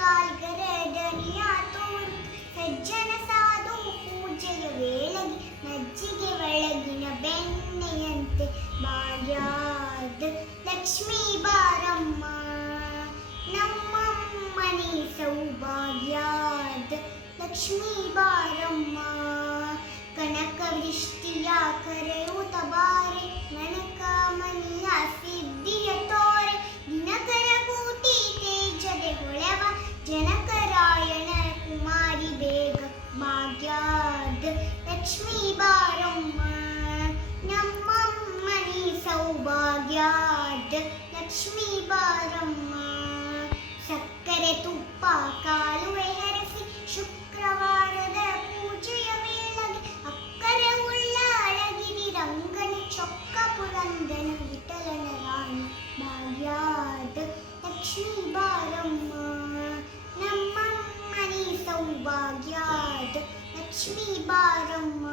ಕಾಲ್ಗರದನಿಯ ತೋರು ಸಜ್ಜನ ಸಾಧು ಪೂಜೆಯ ವೇಳೆಗೆ ಮಜ್ಜಿಗೆ ಒಳಗಿನ ಬೆಣ್ಣೆಯಂತೆ ಬಾರ್ಯಾದ ಲಕ್ಷ್ಮೀ ಬಾರಮ್ಮ ನಮ್ಮಮ್ಮನಿ ಸೌಭಾಗ್ಯಾದ ಲಕ್ಷ್ಮೀ ಬಾರಮ್ಮ ಕನಕವೃಷ್ಟಿಯ ಕರೆಯುತ್ತ ಬಾರೆ ನನಕ ಮನಿಯ ಸಿದ್ಧಿಯ ತೋರೆ ದಿನಕರ ಕೂಟಿ ತೇಜದೆ ಹೊಳೆವ ಜನಕರಾಯಣ ಕುಮಾರಿ ಬೇಗ ಭಾಗ್ಯಾದ ಲಕ್ಷ್ಮೀ ಬಾರಮ್ಮ ನಮ್ಮಮ್ಮನಿ ಸೌಭಾಗ್ಯಾದ ಲಕ್ಷ್ಮೀ ಬಾರಮ್ಮ ಸಕ್ಕರೆ ತುಪ್ಪ ಕಾಲುವೆ ಹರಸಿ ಶುಕ್ರವಾರದ ಪೂಜೆಯ ವೇಳೆಗೆ ಅಕ್ಕರೆ ಉಳ್ಳ ಅಳಗಿರಿ ರಂಗನ ಚೊಕ್ಕ ಪುರಂದನ ವಿಠಲನ ರಾಣಿ ಭಾಗ್ಯಾದ ಲಕ್ಷ್ಮೀ ಬಾರಮ್ಮ ನಮ್ಮಮ್ಮನಿ ಸೌಭಾಗ್ಯಾದ ಲಕ್ಷ್ಮೀ ಬಾರಮ್ಮ